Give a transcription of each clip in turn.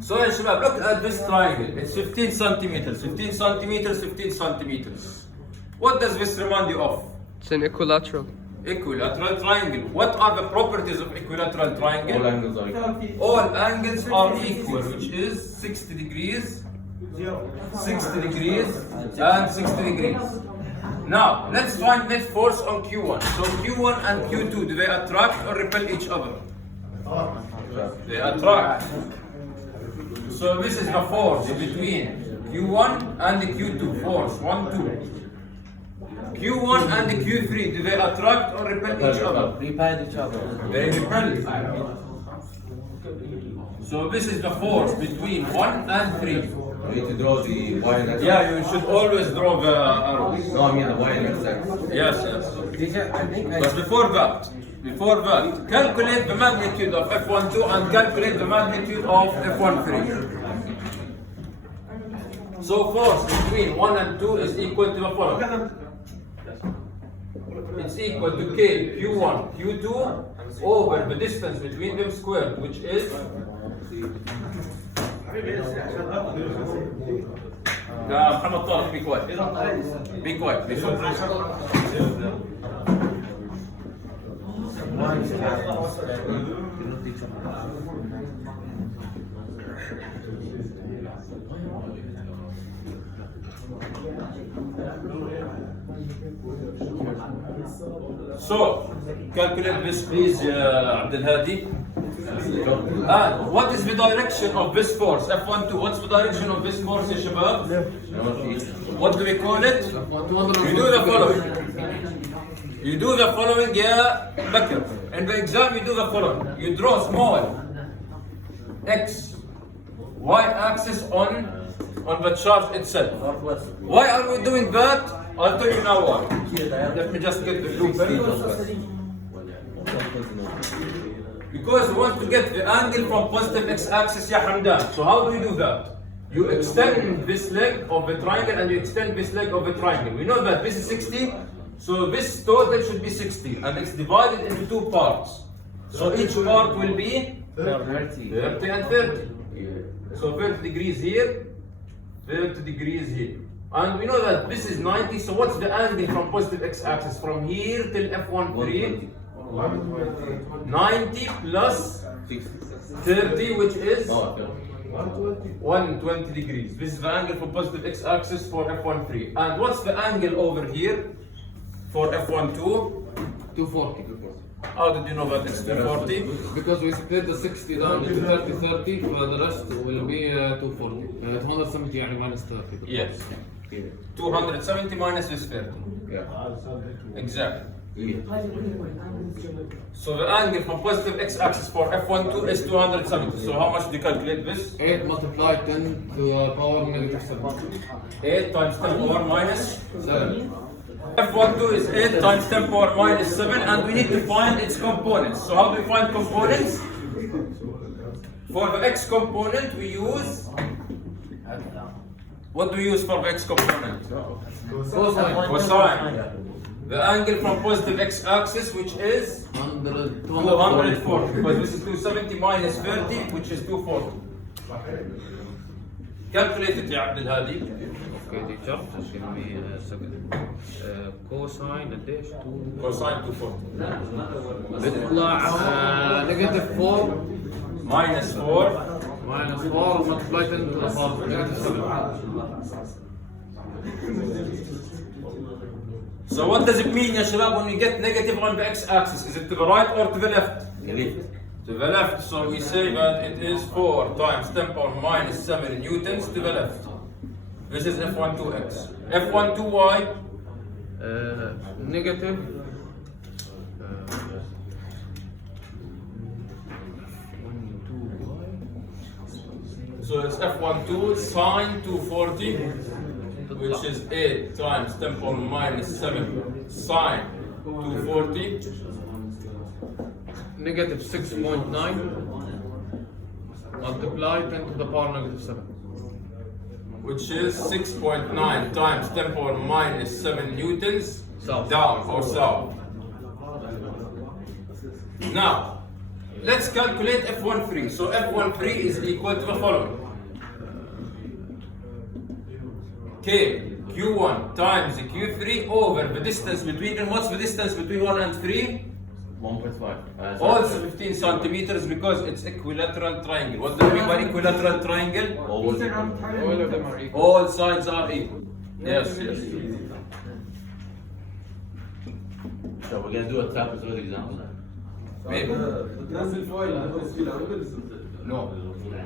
So يا شباب, look at this triangle. It's 15 centimeters, 15 centimeters, 15 centimeters. What does this remind you of? It's an equilateral. Equilateral triangle. What are the properties of equilateral triangle? All angles are equal. All angles are equal, which is 60 degrees, 60 degrees, and 60 degrees. Now, let's find net force on Q1. So Q1 and Q2, do they attract or repel each other? They attract. So this is the force between Q1 and the Q2. Force 1, 2. Q1 and the Q3, do they attract or repel each other? Repel each other. They repel. So this is the force between 1 and 3. We need to draw the y-axis. Yeah, you should always draw the arrows. No, I mean the y-axis. Yes. But before that, calculate the magnitude of F12 and calculate the magnitude of F13. So force between 1 and 2 is equal to the following. It's equal to K Q1 Q2 over the distance between them squared, which is Muhammad Talib, be quiet. Be quiet. Be quiet. So, calculate this please, Abdel Hadi. And what is the direction of this force? F12, what's the direction of this force, ya shabab? What do we call it? You do the following. You do the following, yeah, Bakr. In the exam, you do the following. You draw small x, y axis on the chart itself. Why are we doing that? I'll tell you now why. Let me just get the blue pen. Because we want to get the angle from positive x-axis, ya Hamdan. So how do we do that? You extend this leg of the triangle and you extend this leg of the triangle. We know that this is 60, so this total should be 60, and it's divided into two parts. So each part will be 30 and 30. So 30 degrees here, 30 degrees here. And we know that this is 90, so what's the angle from positive x-axis from here till F13? 90 plus 30, which is 120 degrees. This is the angle for positive x-axis for F13. And what's the angle over here for F12? 240. How did you know that it's 240? Because we split the 60 down into 30, 30, for the rest will be 240. 270 يعني minus 30. Yes. 270 minus this 30. Yeah. Exactly. So the angle from positive x-axis for F12 is 270. So how much do you calculate this? 8 multiplied 10 to the power negative 7. 8 times 10 power minus 7. F12 is 8 times 10 power minus 7, and we need to find its components. So how do we find components? For the x component we use, what do we use for the x component? Cosine. The angle from positive x-axis, which is 240, because this is 270 minus 30, which is 240. Calculate it, ya Abdel Hadi. Okay, teacher, just give me a second. Cosine قديش؟ Cosine 240. بيطلع negative 4 Minus 4. minus 4 multiplied 10 to the power negative 7. So what does it mean, ya shabab, when we get negative on the x-axis? Is it to the right or to the left? To the left. So we say that it is 4 times 10 power minus 7 newtons to the left. This is F12x. F12y? Negative. So it's F12 sine 240, which is 8 times 10 power minus 7 sine 240. Negative 6.9 multiply 10 to the power negative 7. Which is 6.9 times 10 power minus 7 newtons South. down or south. Now, let's calculate F1 free. So F1 free is equal to the following. K Q1 times Q3 over the distance between them. What's the distance between 1 and 3? 1.5. Also 15 centimeters because it's equilateral triangle. What do you mean by equilateral triangle? All of them are equal. All sides are equal. Yes, yes. So we're gonna do a trapezoid example. Maybe. No.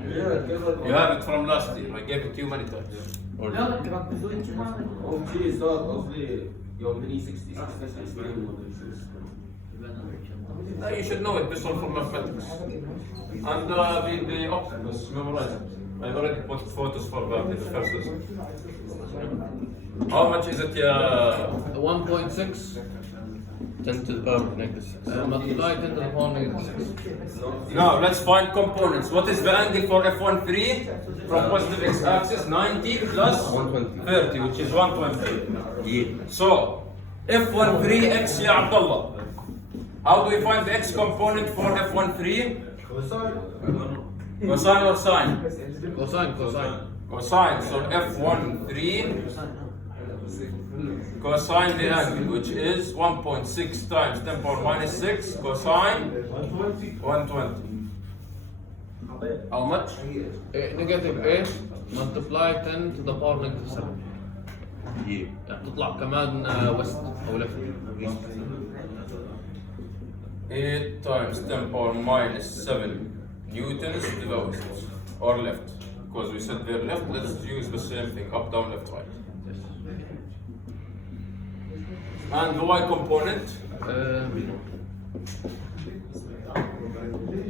Yeah. You have it from last year. I gave it to you many times. Or You should know it based on from mathematics. And the octopus, memorize it. I already put photos for that in the first lesson. How much is it? 1.6 10 to the power of -6. multiply 10 to the power -6. Now let's find components. What is the angle for F1 free? From positive x-axis, 90 plus 120. 30, which is 120. Yeah. So, F1 free x ya Abdullah. How do we find the x component for F1 free? Cosine or sine? Cosine. Cosine. So F1 free cosine the angle, which is 1.6 times 10 power minus 6 cosine 120. How much? negative 8 multiply 10 to the power -7. Yeah. تطلع كمان west او left. 8 times 10 power minus 7 newtons to the west or left. Because we said they're left, let's use the same thing, up, down, left, right. And the y component?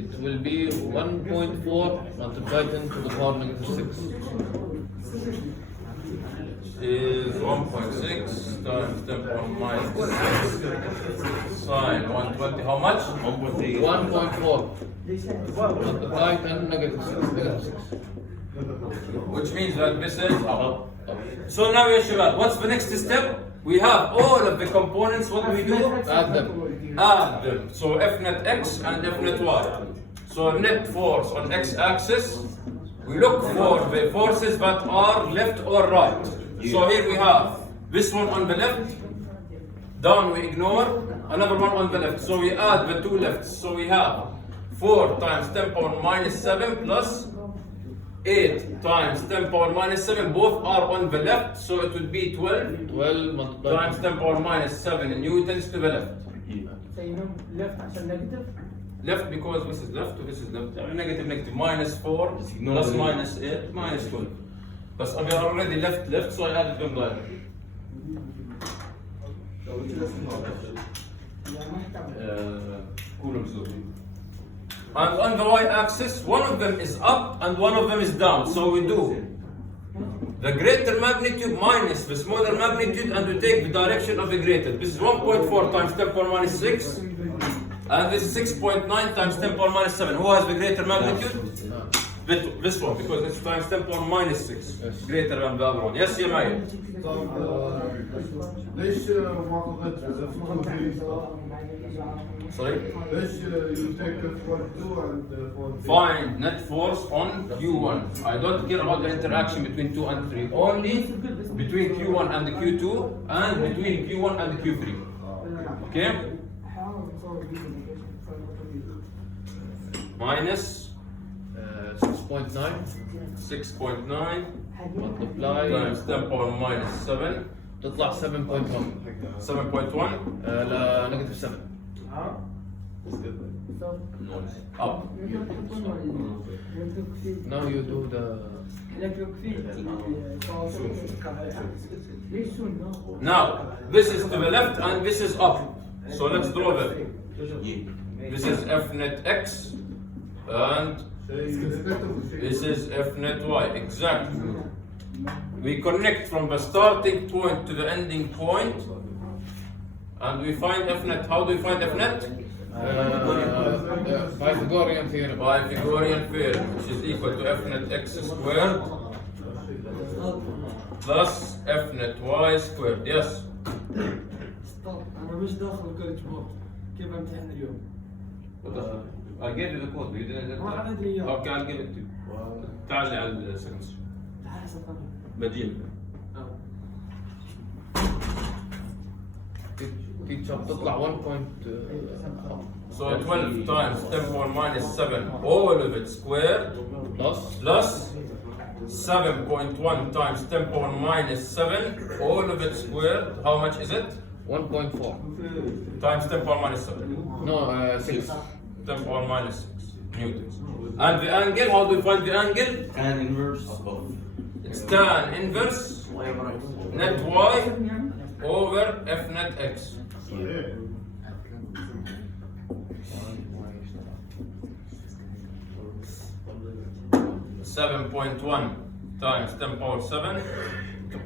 It will be 1.4 multiply 10 to the power -6. Is 1.6 times 10 power minus 6 sine 120. How much? 1.3. 1.4 multiply 10 -6. Which means that this is up. So now, ya shabab, what's the next step? We have all of the components. What do we do? Add them. Add them. So F net x and F net y. So net force on x-axis. We look for the forces that are left or right. So here we have this one on the left. Down we ignore. Another one on the left. So we add the two lefts. So we have 4 times 10 power minus 7 plus 8 times 10 power minus 7. Both are on the left. So it would be 12 multiply times 10 power minus 7 newtons to the left. left عشان negative. Left because this is left, this is left. Negative, minus 4 plus minus 8 minus 12. But we are already left, so I added them directly. And on the y-axis, one of them is up and one of them is down. So we do the greater magnitude minus the smaller magnitude, and we take the direction of the greater. This is 1.4 times 10 power minus 6. And this is 6.9 times 10 power minus 7. Who has the greater magnitude? This one, because it's times 10 power minus 6. Greater than the other one. Yes, yeah, Maya. ليش ما اخذت Sorry? ليش you take F12 and Find net force on Q1. I don't care about the interaction between 2 and 3. Only between Q1 and the Q2 and between Q1 and the Q3. Okay? Minus 6.9 6.9 multiply times 10 power minus 7. تطلع 7.1 7.1 لا negative 7. up. Now you do the electric field. ليش soon? Now, this is to the left and this is up. So let's draw that. This is F net x and this is F net y. Exactly. We connect from the starting point to the ending point and we find F net. How do we find F net? Pythagorean theorem. By Pythagorean theorem, which is equal to F net x squared plus F net y squared. Yes. انا مش داخل كولج بورد كيف امتحن اليوم؟ I gave you the code, but you didn't. ما أخذت لي إياه. Okay, I'll give it to you. تعال لي على السكند. تعال صفر. بديل. تيتشر بتطلع 1. So 12 times 10 power minus 7, all of it squared, plus 7.1 times 10 power minus 7, all of it squared. How much is it? 1.4. Times 10 power minus 7. No, 6. 10 power minus 6 newtons. And the angle, how do we find the angle? Tan inverse of. It's tan inverse net y over f net x. صحيح 7.1 times 10 power 7,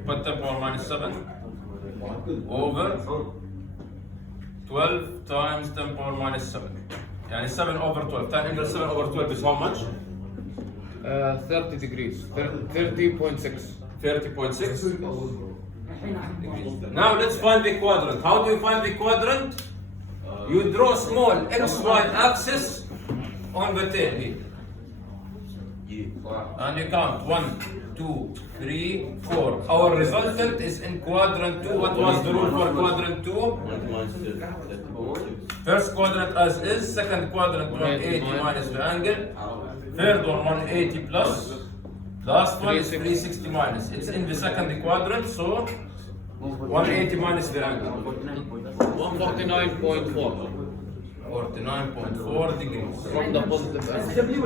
put 10 power minus 7 over 12 times 10 power minus 7. Yani 7 over 12. Tan inverse 7 over 12 is how much? 30 degrees. 30.6. 30.6. الحين أحب. Now let's find the quadrant. How do you find the quadrant? You draw small xy axis on the tail here. And you count 1, 2, 3, 4. Our resultant is in quadrant 2. What was the rule for quadrant 2? 1 minus 30. First quadrant as is, second quadrant 180 minus the angle, third one 180 plus, last one is 360 minus. It's in the second quadrant, so 180 minus the angle. 149.4 49.4 degrees. from the positive بس angle. دبليو